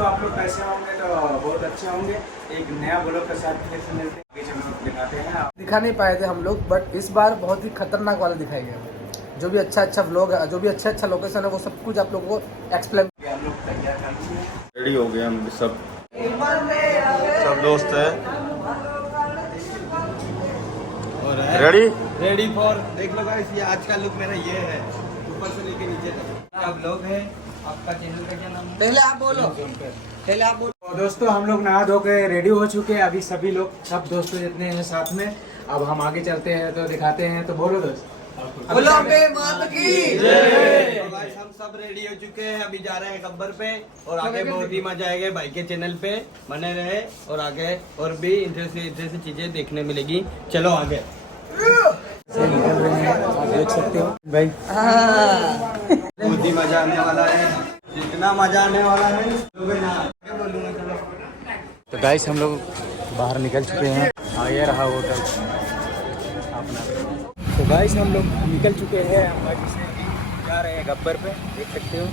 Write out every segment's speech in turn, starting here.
दोस्तों आप लोग कैसे होंगे? तो बहुत अच्छे होंगे। एक नया ब्लॉग के साथ फिर से मिलते हैं, हम लोग दिखाते हैं। दिखा नहीं पाए थे हम लोग, बट इस बार बहुत ही खतरनाक वाला दिखाई गया। जो भी अच्छा व्लॉग है, जो भी अच्छा लोकेशन है, वो सब कुछ आप लोगों को एक्सप्लेन किया। हम लोग तैयार कर लिए, रेडी हो गए हम सब दोस्त है रेडी रेडी फॉर, देख लो गाइस, ये आज का लुक मेरा ये है, ऊपर से लेके नीचे तक। अब लोग है, आपका चैनल का क्या नाम है? पहले आप बोलो। तो दोस्तों हम लोग नहा धो के रेडी हो चुके हैं। अभी सभी लोग, सब दोस्तों जितने हैं साथ में, अब हम आगे चलते हैं तो दिखाते हैं। तो बोलो दोस्त, बोलो बे माता की तो गाइस हम सब रेडी हो चुके हैं, अभी जा रहे हैं गब्बर पे, और आगे बहुत ही मजा आएगा। भाई के चैनल पे बने रहे, और आगे और भी इंटरेस्टिंग चीजें देखने मिलेगी। चलो आगे निकल रहे हैं, आप देख सकते हो भाई। बहुत ही मजा आने वाला है, जितना मजा आने वाला है आगे बोलूंगा। चलो तो गाइस हम लोग बाहर निकल चुके हैं, ये रहा होटल अपना। तो गाइस हम लोग निकल चुके हैं, अंबाजी से जा रहे हैं गब्बर पे, देख सकते हो।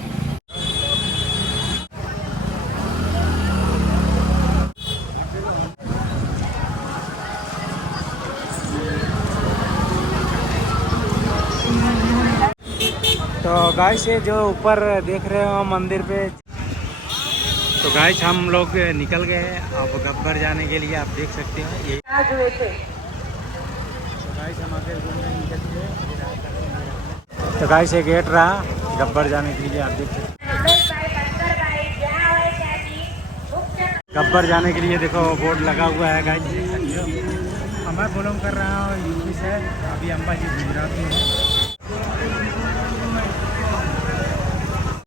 तो गाइस ये जो ऊपर देख रहे हो मंदिर पे, तो गाइस हम लोग निकल गए हैं अब गब्बर जाने के लिए। आप देख सकते हो ये, तो गाइस हम आगे निकल गए। तो गाइस ये गेट रहा गब्बर जाने के लिए, आप देख सकते हो। गब्बर जाने के लिए देखो बोर्ड लगा हुआ है गाइस, देख सकते हो। मैं बिलोंग कर रहा हूँ यूपी से, अभी अंबाजी गुजरात में है।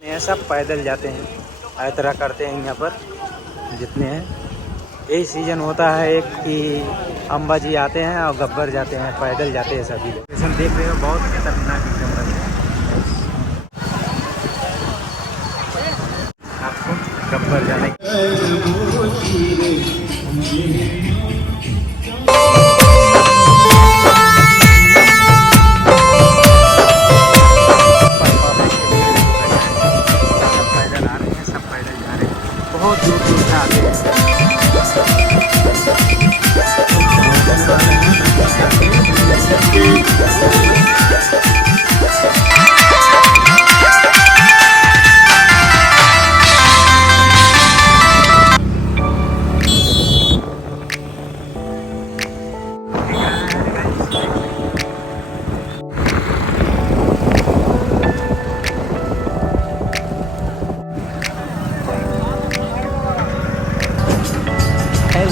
ये सब पैदल जाते हैं, यात्रा करते हैं यहाँ पर जितने हैं। यही सीजन होता है एक कि अंबाजी आते हैं और गब्बर जाते हैं, पैदल जाते हैं सभी लोग। लोकेशन देख रहे हो, बहुत खतरनाक एकदम है आपको गब्बर जाने बहुत दूर दूर से आते हैं।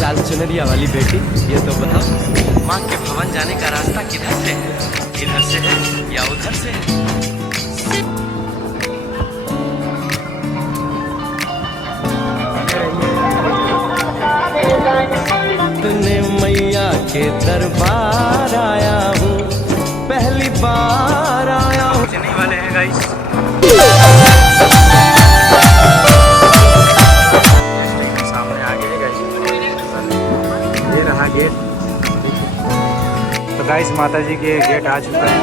लाल चुनरिया वाली बेटी, ये तो बताओ माँ के भवन जाने का रास्ता किधर से है? इधर से है या उधर से है? अपने मैया के दरबार आया हूँ, पहली बार आया हूँ। पहुंचने वाले हैं गाइस। सामने आ गए गाइस, ये रहा गेट। तो गाइस माता जी के गेट आ चुका है।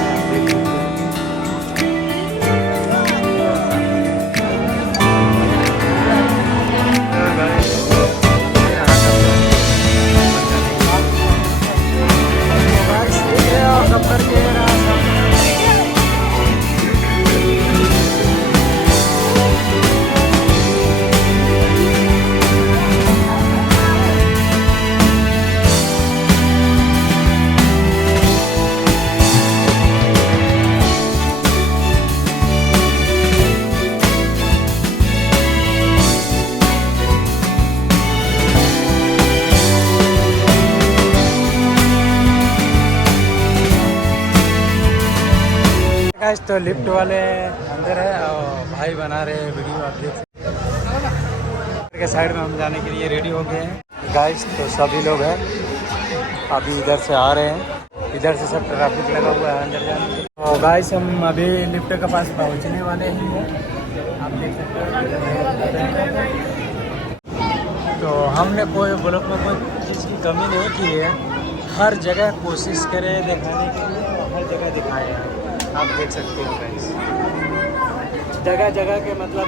गाइस तो लिफ्ट वाले अंदर है और भाई बना रहे हैं वीडियो, आप देख सकते हैं। साइड में हम जाने के लिए रेडी हो गए हैं गाइस। तो सभी लोग हैं, अभी इधर से आ रहे हैं, इधर से सब ट्रैफिक लगा हुआ है अंदर जाने के लिए। तो गाइस हम अभी लिफ्ट के पास पहुंचने वाले ही हैं, आप देख सकते हैं। तो हमने कोई ब्लॉग में कोई चीज़ की कमी नहीं की है, हर जगह कोशिश करें दिखाने के लिए, हर जगह दिखाए हैं, आप देख सकते हो गाइस। जगह जगह के मतलब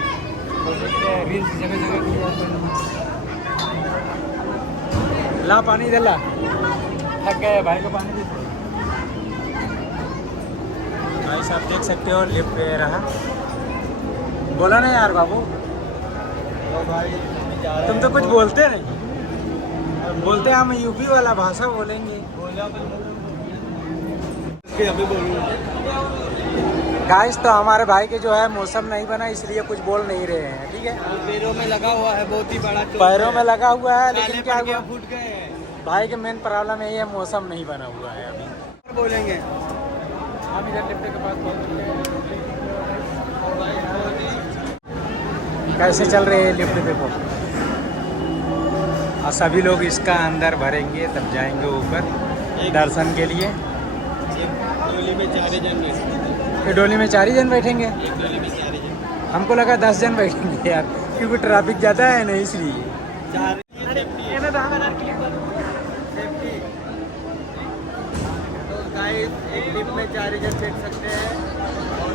रील्स जगह जगह की ला पानी दे ला, थक गए भाई को पानी दे। भाई साहब देख सकते हो लिफ्ट पे रहा। बोला ना यार बाबू, तो भाई अभी जा रहे तुम तो कुछ बोलते नहीं। बोलते हम यूपी वाला भाषा बोलेंगे। अभी बोलूँगा। गाइस तो हमारे भाई के जो है मौसम नहीं बना इसलिए कुछ बोल नहीं रहे हैं, ठीक है। पैरों में लगा हुआ है बहुत ही बड़ा चोट पैरों में है। लगा हुआ है, लेकिन काले क्या पड़ गया, हुआ फूट गए हैं। भाई के मेन प्रॉब्लम यही है, मौसम नहीं बना हुआ है अभी। और बोलेंगे हम इधर लिफ्ट के पास कैसे चल रहे हैं लिफ्ट देखो। और सभी लोग इसका अंदर भरेंगे तब जाएंगे ऊपर दर्शन के लिए। डोली में 4 जन बैठे, ये डोली में 4 ही जन बैठेंगे। एक डोली में 4 जन। हमको लगा 10 जन बैठेंगे यार, क्योंकि ट्रैफिक ज़्यादा है ना इसलिए। 4 सेफ्टी। तो गाइस एक लिफ्ट में 4 जन बैठ सकते हैं और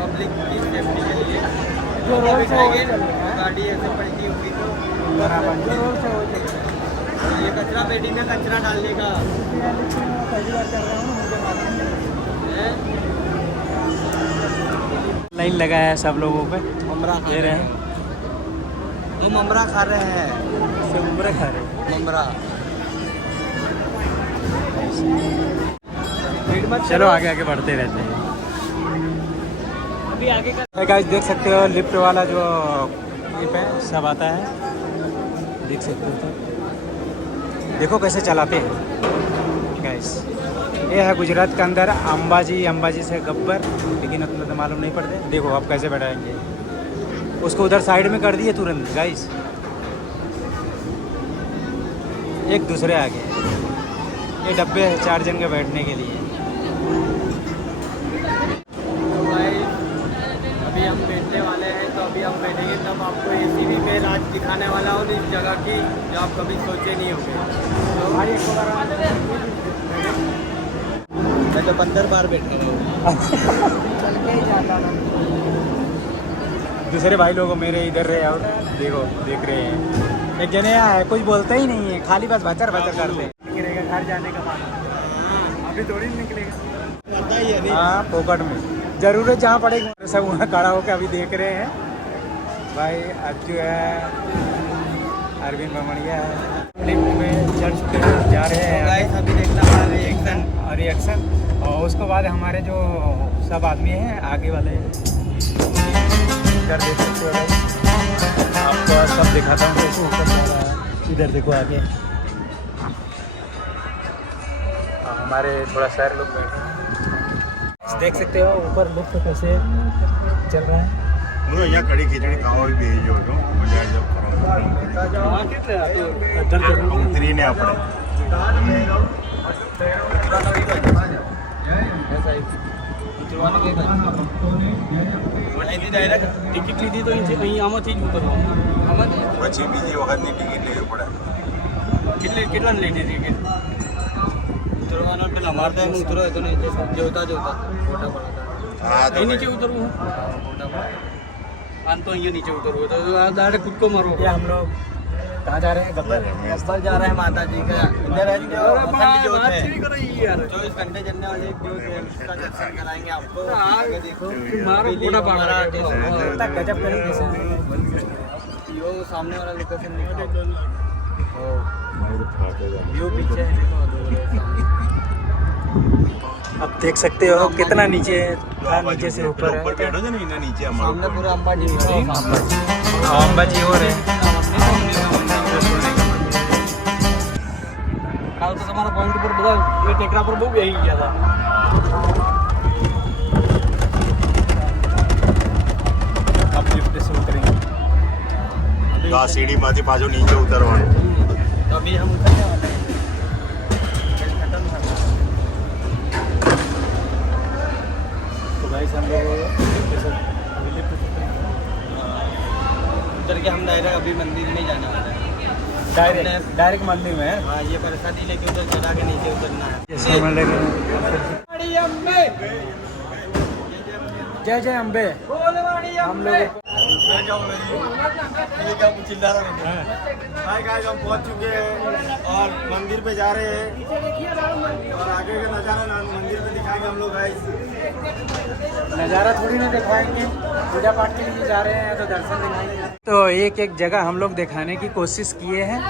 पब्लिक की सेफ्टी के लिए जो बिठाएंगे गाड़ी ऐसे पलटी होगी तो ये कचरा पेटी में कचरा डालने का लाइन लगाया है सब लोगों पे। ममरा दे रहे हैं, तो ममरा खा रहे हैं। सब उम्र खा रहे हैं। ममरा चलो आगे आगे बढ़ते रहते हैं। अभी आगे का गाइस देख सकते हो लिफ्ट वाला जो लिफ्ट है सब आता है, देख सकते हो। देखो कैसे चलाते हैं गाइस। ये है गुजरात के अंदर अंबाजी से गब्बर, लेकिन उतना तो मालूम नहीं पड़ते। देखो आप कैसे बैठाएंगे उसको, उधर साइड में कर दिए तुरंत गाइस, एक दूसरे आगे। ये डब्बे हैं 4 जन के बैठने के लिए। तो भाई अभी हम बैठने वाले हैं, तो अभी हम बैठेंगे तब आपको ऐसी भी मैं आज दिखाने वाला हूँ इस जगह की जो आप कभी सोचे नहीं होंगे। तो भाई एक बार मैं तो 15 बार बैठा रहा हूँ। चल के ही जाता ना। दूसरे भाई लोग मेरे इधर रहे और देखो देख रहे हैं। एक जने है कुछ बोलता ही नहीं है, खाली बस भचर भचर करते हैं। निकलेगा घर जाने का माना, अभी थोड़ी निकलेगा। पता ही है नहीं। हाँ पोकट में जरूरत जहाँ पड़ेगी सब वहाँ खड़ा होकर अभी देख रहे हैं। भाई आज जो है अरविंद बमड़िया है लिफ्ट में चढ़ चुके हैं, जा रहे हैं गाइस अभी देखना हमारा रिएक्शन। रिएक्शन। और उसके बाद हमारे जो सब आदमी हैं आगे वाले इधर देख सकते हो भाई, आपको सब दिखाता हूँ कैसे ऊपर जा रहा है। इधर देखो आगे हमारे थोड़ा सर लोग बैठे, देख सकते हो ऊपर लिफ्ट कैसे चल रहा है। मुझे यहाँ कड़ी खिचड़ी खाओ भी भेजो जो मुझे जब उतरी ने अपने ટિકિટ લીધી તો અહીં આમાંથી જ ઉતરવાનું. પછી બીજી વખતની ટિકિટ લેવી પડે. કેટલાની લીધી ટિકિટ? ઉતરવાનો પેલા અમારે ત્યાં ઉતરો તો નહીં જોતા ફોટા પડાતા. હા તો અહીં નીચે ઉતરવું ફોટા પડાતા. આમ તો અહીંયા નીચે उतरવું तो डायरेक्ट कूद को मारो. ये हम लोग कहाँ जा रहे हैं? गब्बर गब्बर जा रहे हैं माता जी का इधर है जो अखंड ज्योत है 24 घंटे जलने वाली एक ज्योत है, उसका दर्शन कराएंगे आपको. आगे देखो मारो फोटा पड़ा है गजब तरीके से। यो सामने वाला लोकेशन दिखाओ. व्यू पीछे है देखो। अब देख सकते हो कितना नीचे था, नीचे से ऊपर है। ऊपर बैठो जो ना नीचे सामने पूरा अंबाजी अंबाजी हो रहे हैं। કાલ તો તમારા પોઈન્ટ પર બધા એ ટેકરા પર બહુ બેહી ગયા હતા. अब लिफ्ट से उतरेंगे। આ સીડીમાંથી પાછો નીચે ઉતરવાનું. तो अभी हम उतरने वाले हैं. खत्म था. तो भाई हम लोग लिफ्ट से उतर के हम डायरेक्ट अभी मंदिर में जाने वाले हैं. डायरेक्ट मंदिर में है। हाँ ये प्रसादी लेके उधर चला के नीचे उतरना है. जय जय अम्बे। हम लोग हाय गाइस, हम पहुंच चुके हैं और मंदिर पे जा रहे हैं और आगे का नज़ारा मंदिर पे दिखाएंगे हम लोग गाइस। नज़ारा थोड़ी ना दिखाएंगे, पूजा पाठ के लिए जा रहे हैं तो दर्शन दिखाएंगे। तो एक एक जगह हम लोग दिखाने की कोशिश किए हैं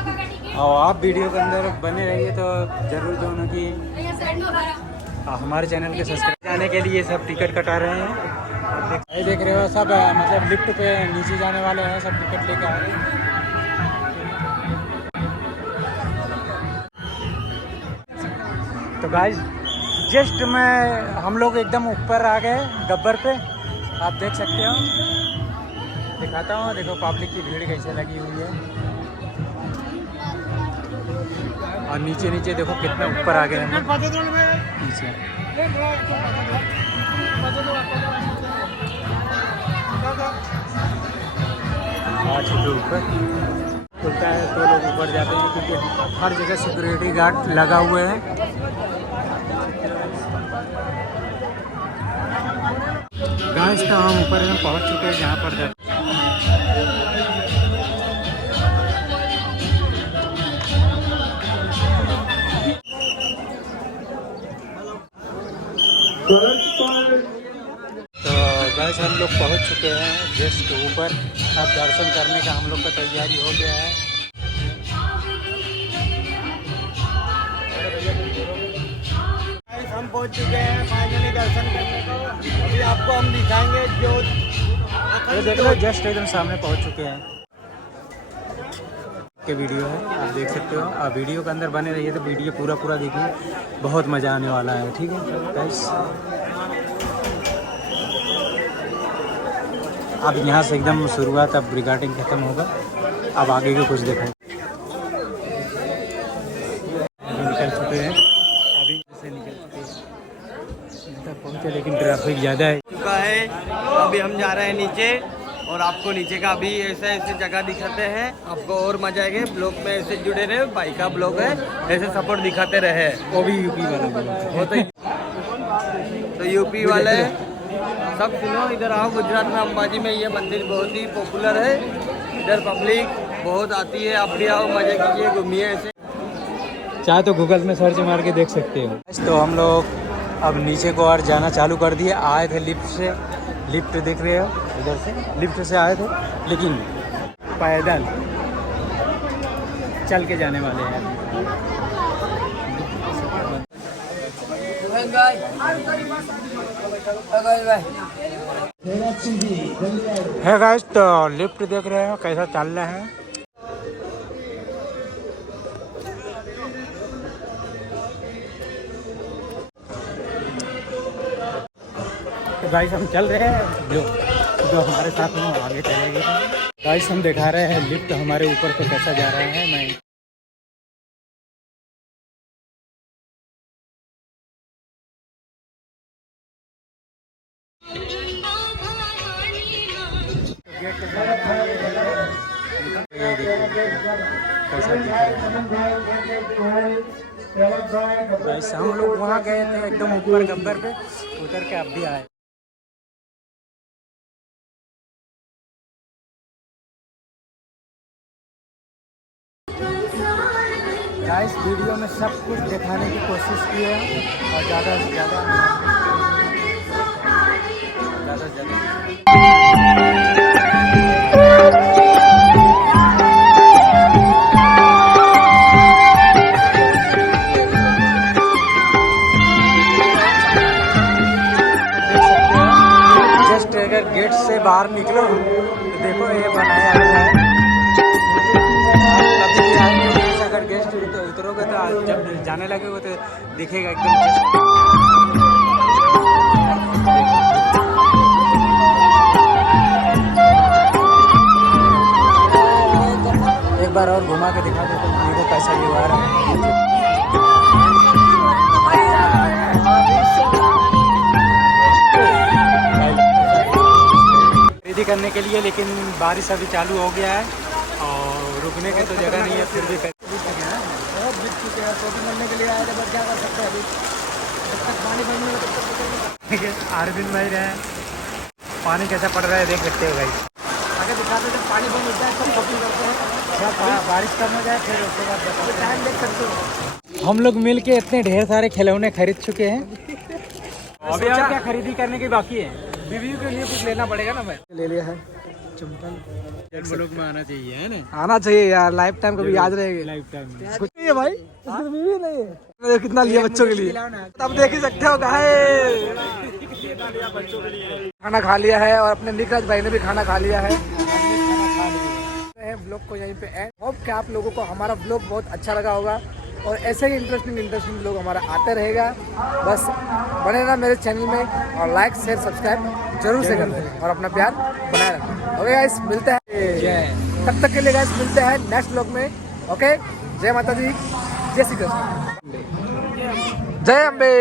और आप वीडियो के अंदर बने रहिए तो ज़रूर दोनों की हमारे चैनल के सब्सक्राइब जाने के लिए सब टिकट कटा रहे हैं। ये देख रहे हो सब मतलब लिफ्ट पे नीचे जाने वाले हैं, सब टिकट लेके आ रहे हैं। तो गाइस जस्ट हम लोग एकदम ऊपर आ गए गब्बर पे, आप देख सकते हो। दिखाता हूँ, देखो पब्लिक की भीड़ कैसे लगी हुई है और नीचे नीचे देखो कितना ऊपर आ गए हम नीचे। ऊपर खुलता है तो लोग ऊपर जाते हैं क्योंकि हर जगह सिक्योरिटी गार्ड लगा हुए हैं। गाइस तो हम ऊपर एकदम पहुंच चुके हैं जहाँ पर गाइस हम लोग पहुंच चुके हैं जस्ट ऊपर। अब दर्शन करने का हम लोग का तैयारी हो गया है। हम पहुंच चुके हैं फाइनली दर्शन करने को। अभी आपको हम दिखाएंगे जो देख लो, जस्ट एकदम सामने पहुंच चुके हैं। के वीडियो है, आप देख सकते हो। आप वीडियो के अंदर बने रहिए तो वीडियो पूरा देखिए, बहुत मज़ा आने वाला है। ठीक है गाइस, अब यहाँ से एकदम शुरुआत, अब रिगार्डिंग खत्म होगा। अब आगे का कुछ देखें। निकल चुके हैं, अभी से निकल चुके हैं, तक पहुँचे लेकिन ट्रैफिक ज़्यादा है। चुका है। अभी हम जा रहे हैं नीचे और आपको नीचे का अभी ऐसे जगह दिखाते हैं। आपको और मजा आएगा। ब्लॉग में ऐसे जुड़े रहे, भाई का ब्लॉग है, ऐसे सपोर्ट दिखाते रहे। वो भी यूपी वाला होता तो यूपी वाले सब सुनो, इधर आओ। गुजरात में अंबाजी में ये मंदिर बहुत ही पॉपुलर है, इधर पब्लिक बहुत आती है। आप भी आओ, मजे कीजिए, घूमिए ऐसे। चाहे तो गूगल में सर्च मार के देख सकते हो। तो हम लोग अब नीचे को और जाना चालू कर दिए। आए थे लिफ्ट से, लिफ्ट देख रहे हो इधर से, लिफ्ट से आए थे लेकिन पैदल चल के जाने वाले हैं। है गाइस, तो लिफ्ट देख रहे हो कैसा चल रहा है। तो गाइस हम चल रहे हैं, जो हमारे साथ में आगे चलेगी। गाइस हम दिखा रहे हैं लिफ्ट हमारे ऊपर से कैसा जा रहा है। मैं गेट के कैसा दिख रहा है। गाइस हम लोग वहाँ गए थे एकदम ऊपर गब्बर पे, उतर के अब भी आए। गाइस वीडियो में सब कुछ दिखाने की कोशिश की है और ज़्यादा से ज़्यादा जस्ट अगर गेट से बाहर निकलो तो देखो ये बनाया हुआ है। कभी भी आएंगे अगर गेस्ट उतरोगे तो जब जाने लगेगा तो दिखेगा एकदम। एक बार और घुमा के दिखा दो तो देखो कैसा व्यू आ रहा है। खरीदी करने के लिए, लेकिन बारिश अभी चालू हो गया है और रुकने की तो जगह नहीं है। फिर भी बहुत बिक चुके हैं। शॉपिंग करने के लिए आए थे, बट क्या कर सकते हैं अभी, जब तक पानी भरने। ठीक है, आरबिन भाई रहे, पानी कैसा पड़ रहा है देख सकते हो भाई। आगे दिखाते हैं, जब पानी बंद होता है सब शॉपिंग करते हैं। जब बारिश कम हो जाए फिर उसके बाद अभी टाइम देख सकते हो। हम लोग मिल के इतने ढेर सारे खिलौने खरीद चुके हैं। अभी और क्या खरीदी करने की बाकी है? बीवी के लिए कुछ लेना पड़ेगा ना। मैं ले लिया है चंपल। लोग में आना चाहिए है ना, आना चाहिए यार, लाइफ टाइम कभी याद रहेगी। लाइफ टाइम में। कुछ नहीं है भाई, इसमें बीवी नहीं है। मैंने कितना लिया बच्चों के लिए, तब देख ही सकते हो। खाना खा लिया है और अपने निकराज भाई ने भी खाना खा लिया है। ब्लॉग को यहीं पे एंड। होप कि आप लोगों को हमारा ब्लॉग बहुत अच्छा लगा होगा और ऐसे ही इंटरेस्टिंग लोग हमारा आते रहेगा। बस बने रहना मेरे चैनल में और लाइक शेयर सब्सक्राइब जरूर से करना और अपना प्यार बनाए रखना। ओके गाइस, मिलते हैं तब तक के लिए। गाइस मिलते हैं नेक्स्ट ब्लॉग में। ओके, जय माता दी, जय श्री कृष्ण, जय अम्बे।